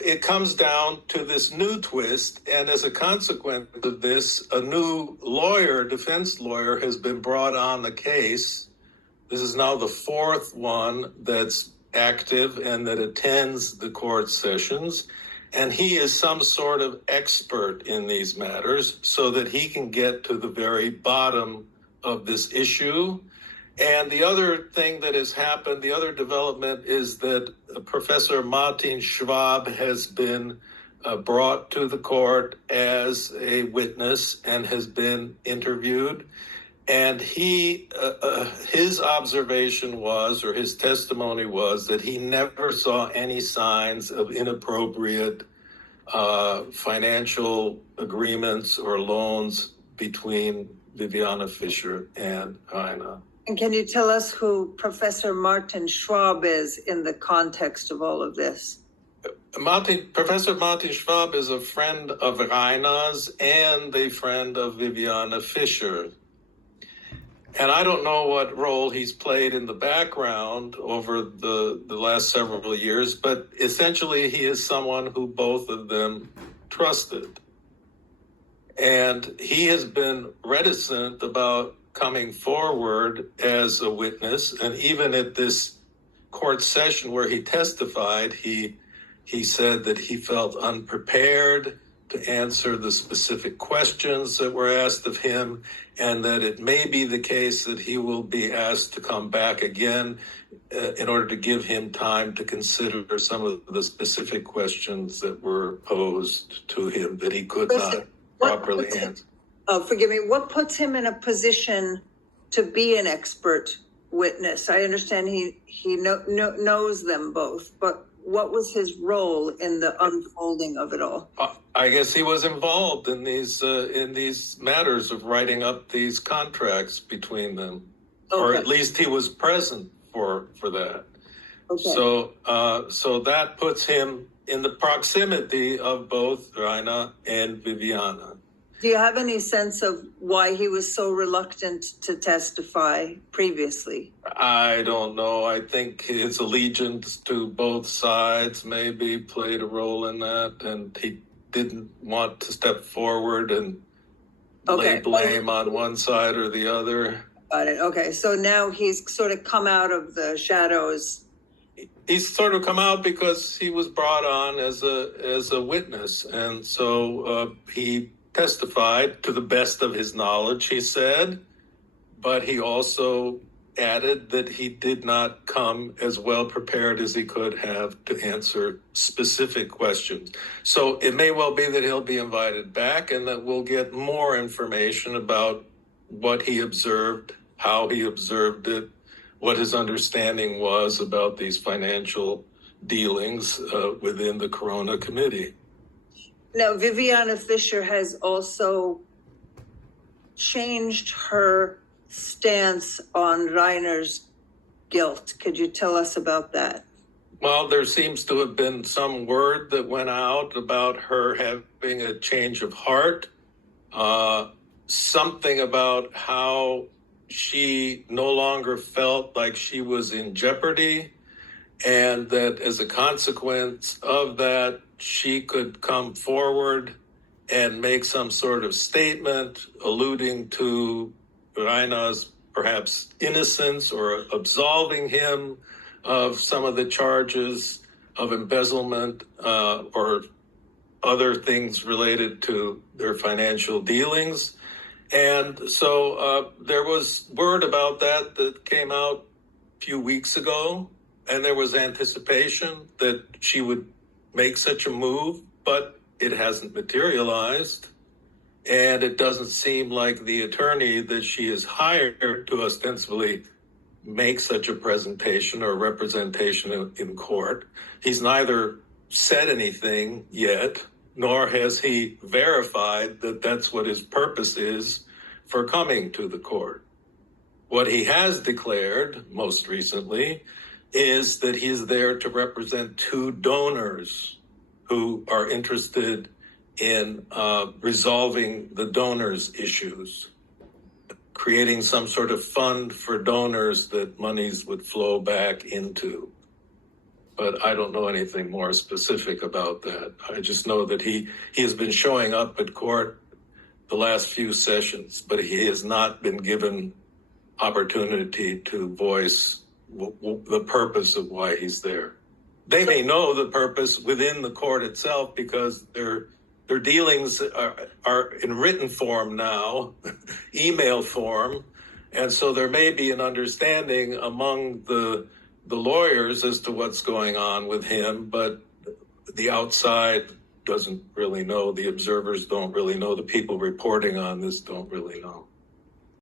It comes down to this new twist, and as a consequence of this, a new lawyer, defense lawyer, has been brought on the case. This is now the fourth one that's active and that attends the court sessions, and he is some sort of expert in these matters so that he can get to the very bottom of this issue. And the other thing that has happened, the other development, is that Professor Martin Schwab has been brought to the court as a witness and has been interviewed. And his observation was, or his testimony was, that he never saw any signs of inappropriate financial agreements or loans between Viviana Fischer and Reiner. And can you tell us who Professor Martin Schwab is in the context of all of this? Professor Martin Schwab is a friend of Reiner's and a friend of Viviana Fischer. And I don't know what role he's played in the background over the last several years, but essentially he is someone who both of them trusted. And he has been reticent about coming forward as a witness, and even at this court session where he testified, he said that he felt unprepared to answer the specific questions that were asked of him, and that it may be the case that he will be asked to come back again in order to give him time to consider some of the specific questions that were posed to him that he could not properly answer. Forgive me, what puts him in a position to be an expert witness? I understand he knows them both, but what was his role in the unfolding of it all? I guess he was involved in these matters of writing up these contracts between them, or at least he was present for that. Okay. So that puts him in the proximity of both Reiner and Viviana. Do you have any sense of why he was so reluctant to testify previously? I don't know. I think his allegiance to both sides maybe played a role in that, and he didn't want to step forward and lay blame on one side or the other. Got it. Okay. So now he's sort of come out of the shadows. He's sort of come out because he was brought on as a witness, and so he testified to the best of his knowledge, he said, but he also added that he did not come as well prepared as he could have to answer specific questions. So it may well be that he'll be invited back and that we'll get more information about what he observed, how he observed it, what his understanding was about these financial dealings within the Corona Committee. Now, Viviana Fischer has also changed her stance on Reiner's guilt. Could you tell us about that? Well, there seems to have been some word that went out about her having a change of heart, something about how she no longer felt like she was in jeopardy, and that as a consequence of that, she could come forward and make some sort of statement alluding to Reiner's perhaps innocence or absolving him of some of the charges of embezzlement or other things related to their financial dealings. And so there was word about that came out a few weeks ago, and there was anticipation that she would make such a move, but it hasn't materialized. And it doesn't seem like the attorney that she has hired to ostensibly make such a presentation or representation in court. He's neither said anything yet, nor has he verified that that's what his purpose is for coming to the court. What he has declared most recently is that he's there to represent two donors who are interested in resolving the donors' issues, creating some sort of fund for donors that monies would flow back into. but I don't know anything more specific about that. I just know that he has been showing up at court the last few sessions, but he has not been given opportunity to voice the purpose of why he's there. They may know the purpose within the court itself because their dealings are in written form now, email form, and so there may be an understanding among the lawyers as to what's going on with him, but the outside doesn't really know. The observers don't really know. The people reporting on this don't really know.